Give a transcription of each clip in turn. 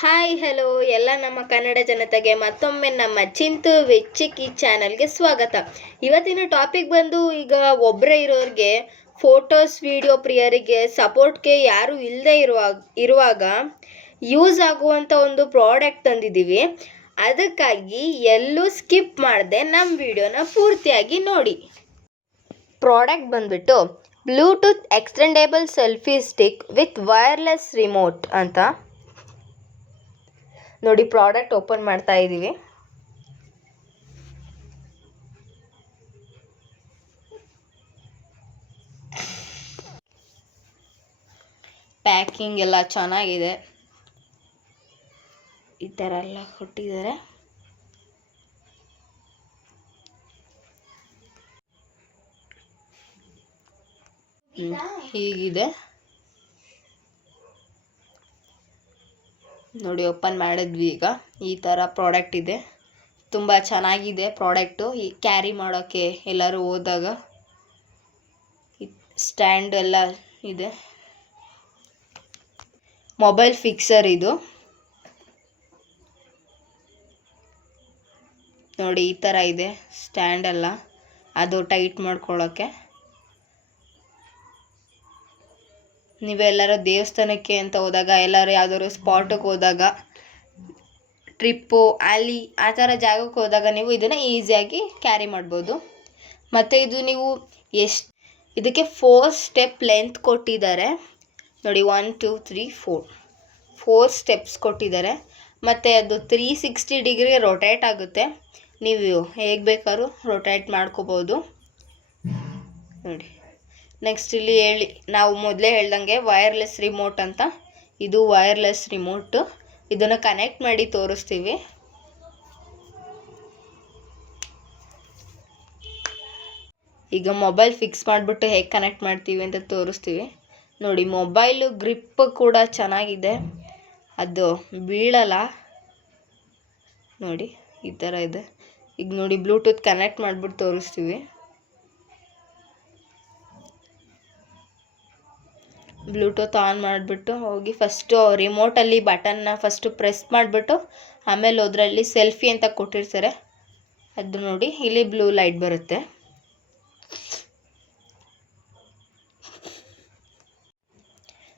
Hi hello ಎಲ್ಲ ನಮ್ಮ ಕನ್ನಡ ಜನತೆಗೆ ಮತ್ತೊಮ್ಮೆ ನಮ್ಮ ಚಿಂತು ವಿಚಿಕ್ ಈ ಚಾನಲ್ಗೆ ಸ್ವಾಗತ. ಇವತ್ತಿನ ಟಾಪಿಕ್ ಬಂದು, ಈಗ ಒಬ್ಬರೇ ಇರೋರಿಗೆ, ಫೋಟೋಸ್ ವಿಡಿಯೋ ಪ್ರಿಯರಿಗೆ ಸಪೋರ್ಟ್ಗೆ ಯಾರೂ ಇಲ್ಲದೆ ಇರುವಾಗ ಯೂಸ್ ಆಗುವಂಥ ಒಂದು ಪ್ರಾಡಕ್ಟ್ ತಂದಿದ್ದೀವಿ. ಅದಕ್ಕಾಗಿ ಎಲ್ಲೂ ಸ್ಕಿಪ್ ಮಾಡದೆ ನಮ್ಮ ವಿಡಿಯೋನ ಪೂರ್ತಿಯಾಗಿ ನೋಡಿ. ಪ್ರಾಡಕ್ಟ್ ಬಂದ್ಬಿಟ್ಟು Bluetooth extendable selfie stick with wireless remote ಅಂತ. ನೋಡಿ, ಪ್ರಾಡಕ್ಟ್ ಓಪನ್ ಮಾಡ್ತಾ ಇದ್ದೀವಿ. ಪ್ಯಾಕಿಂಗ್ ಎಲ್ಲ ಚೆನ್ನಾಗಿದೆ, ಈ ಥರ ಎಲ್ಲ ಕೊಟ್ಟಿದ್ದಾರೆ. ಹೀಗಿದೆ ನೋಡಿ, ಓಪನ್ ಮಾಡಿದ್ವಿ. ಈಗ ಈ ಥರ ಪ್ರಾಡಕ್ಟ್ ಇದೆ, ತುಂಬ ಚೆನ್ನಾಗಿದೆ ಪ್ರಾಡಕ್ಟು. ಈ ಕ್ಯಾರಿ ಮಾಡೋಕ್ಕೆ ಎಲ್ಲರೂ ಹೋದಾಗ ಸ್ಟ್ಯಾಂಡ್ ಎಲ್ಲ ಇದೆ. ಮೊಬೈಲ್ ಫಿಕ್ಸರ್ ಇದು ನೋಡಿ, ಈ ಥರ ಇದೆ ಸ್ಟ್ಯಾಂಡ್ ಎಲ್ಲ, ಅದು ಟೈಟ್ ಮಾಡ್ಕೊಳ್ಳೋಕ್ಕೆ. ನೀವೆಲ್ಲರೂ ದೇವಸ್ಥಾನಕ್ಕೆ ಅಂತ ಹೋದಾಗ, ಎಲ್ಲರೂ ಯಾವ್ದಾದ್ರು ಸ್ಪಾಟಿಗೆ ಹೋದಾಗ, ಟ್ರಿಪ್ಪು ಅಲ್ಲಿ ಆ ಥರ ಜಾಗಕ್ಕೆ ಹೋದಾಗ ನೀವು ಇದನ್ನು ಈಸಿಯಾಗಿ ಕ್ಯಾರಿ ಮಾಡ್ಬೋದು. ಮತ್ತು ಇದು ನೀವು ಇದಕ್ಕೆ 4 ಸ್ಟೆಪ್ ಲೆಂತ್ ಕೊಟ್ಟಿದ್ದಾರೆ ನೋಡಿ. 1 2 3 4 ಸ್ಟೆಪ್ಸ್ ಕೊಟ್ಟಿದ್ದಾರೆ. ಮತ್ತು ಅದು 360 ಡಿಗ್ರಿ ರೊಟೇಟ್ ಆಗುತ್ತೆ. ನೀವು ಹೇಗೆ ಬೇಕಾದ್ರೂ ರೊಟೇಟ್ ಮಾಡ್ಕೋಬೋದು ನೋಡಿ. ನೆಕ್ಸ್ಟ್ ಇಲ್ಲಿ ನಾವು ಮೊದಲೇ ಹೇಳ್ದಂಗೆ ವೈರ್ಲೆಸ್ ರಿಮೋಟ್ ಅಂತ. ಇದು ವೈರ್ಲೆಸ್ ರಿಮೋಟು, ಇದನ್ನು ಕನೆಕ್ಟ್ ಮಾಡಿ ತೋರಿಸ್ತೀವಿ. ಈಗ ಮೊಬೈಲ್ ಫಿಕ್ಸ್ ಮಾಡಿಬಿಟ್ಟು ಹೇಗೆ ಕನೆಕ್ಟ್ ಮಾಡ್ತೀವಿ ಅಂತ ತೋರಿಸ್ತೀವಿ ನೋಡಿ. ಮೊಬೈಲು ಗ್ರಿಪ್ ಕೂಡ ಚೆನ್ನಾಗಿದೆ, ಅದು ಬೀಳಲ್ಲ ನೋಡಿ, ಈ ಥರ ಇದೆ. ಈಗ ನೋಡಿ, ಬ್ಲೂಟೂತ್ ಕನೆಕ್ಟ್ ಮಾಡಿಬಿಟ್ಟು ತೋರಿಸ್ತೀವಿ. ಬ್ಲೂಟೂತ್ ಆನ್ ಮಾಡಿಬಿಟ್ಟು ಹೋಗಿ ಫಸ್ಟು ರಿಮೋಟಲ್ಲಿ ಬಟನ್ನ ಫಸ್ಟು ಪ್ರೆಸ್ ಮಾಡಿಬಿಟ್ಟು, ಆಮೇಲೆ ಅದರಲ್ಲಿ ಸೆಲ್ಫಿ ಅಂತ ಕೊಟ್ಟಿರ್ತಾರೆ, ಅದು ನೋಡಿ ಇಲ್ಲಿ ಬ್ಲೂ ಲೈಟ್ ಬರುತ್ತೆ.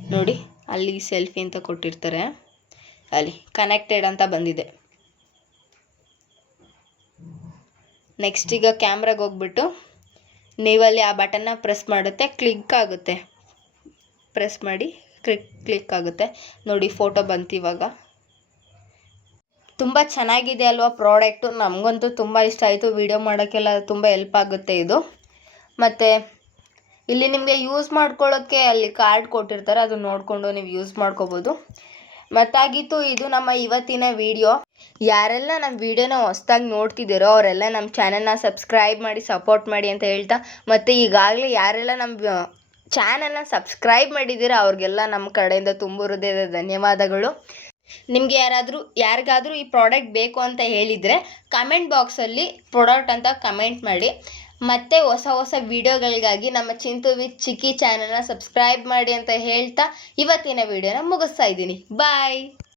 ನೋಡಿ, ಅಲ್ಲಿ ಸೆಲ್ಫಿ ಅಂತ ಕೊಟ್ಟಿರ್ತಾರೆ, ಅಲ್ಲಿ ಕನೆಕ್ಟೆಡ್ ಅಂತ ಬಂದಿದೆ. ನೆಕ್ಸ್ಟ್ ಈಗ ಕ್ಯಾಮ್ರಾಗೆ ಹೋಗ್ಬಿಟ್ಟು ನೀವಲ್ಲಿ ಆ ಬಟನ್ನ ಪ್ರೆಸ್ ಮಾಡುತ್ತೆ, ಕ್ಲಿಕ್ ಆಗುತ್ತೆ. ಪ್ರೆಸ್ ಮಾಡಿ ಕ್ಲಿಕ್ ಆಗುತ್ತೆ ನೋಡಿ, ಫೋಟೋ ಬಂತು ಇವಾಗ. ತುಂಬ ಚೆನ್ನಾಗಿದೆ ಅಲ್ವಾ ಪ್ರಾಡಕ್ಟು? ನಮಗಂತೂ ತುಂಬ ಇಷ್ಟ ಆಯಿತು. ವಿಡಿಯೋ ಮಾಡೋಕ್ಕೆಲ್ಲ ತುಂಬ ಹೆಲ್ಪ್ ಆಗುತ್ತೆ ಇದು. ಮತ್ತು ಇಲ್ಲಿ ನಿಮಗೆ ಯೂಸ್ ಮಾಡ್ಕೊಳ್ಳೋಕ್ಕೆ ಅಲ್ಲಿ ಕಾರ್ಡ್ ಕೊಟ್ಟಿರ್ತಾರೆ, ಅದು ನೋಡಿಕೊಂಡು ನೀವು ಯೂಸ್ ಮಾಡ್ಕೋಬೋದು. ಮತ್ತಾಗಿತ್ತು ಇದು ನಮ್ಮ ಇವತ್ತಿನ ವಿಡಿಯೋ. ಯಾರೆಲ್ಲ ನಮ್ಮ ವಿಡಿಯೋನ ಹೊಸ್ದಾಗಿ ನೋಡ್ತಿದ್ದೀರೋ ಅವರೆಲ್ಲ ನಮ್ಮ ಚಾನಲ್ನ ಸಬ್ಸ್ಕ್ರೈಬ್ ಮಾಡಿ ಸಪೋರ್ಟ್ ಮಾಡಿ ಅಂತ ಹೇಳ್ತಾ, ಮತ್ತು ಈಗಾಗಲೇ ಯಾರೆಲ್ಲ ನಮ್ಮ ಚಾನಲ್ನ ಸಬ್ಸ್ಕ್ರೈಬ್ ಮಾಡಿದ್ದೀರಾ ಅವ್ರಿಗೆಲ್ಲ ನಮ್ಮ ಕಡೆಯಿಂದ ತುಂಬ ಹೃದಯದ ಧನ್ಯವಾದಗಳು. ನಿಮಗೆ ಯಾರಿಗಾದರೂ ಈ ಪ್ರಾಡಕ್ಟ್ ಬೇಕು ಅಂತ ಹೇಳಿದರೆ ಕಮೆಂಟ್ ಬಾಕ್ಸಲ್ಲಿ ಪ್ರಾಡಕ್ಟ್ ಅಂತ ಕಮೆಂಟ್ ಮಾಡಿ. ಮತ್ತು ಹೊಸ ವಿಡಿಯೋಗಳಿಗಾಗಿ ನಮ್ಮ ಚಿಂತು ವಿತ್ ಚಿಕ್ಕಿ ಚಾನಲ್ನ ಸಬ್ಸ್ಕ್ರೈಬ್ ಮಾಡಿ ಅಂತ ಹೇಳ್ತಾ ಇವತ್ತಿನ ವಿಡಿಯೋನ ಮುಗಿಸ್ತಾ ಇದ್ದೀನಿ. ಬಾಯ್.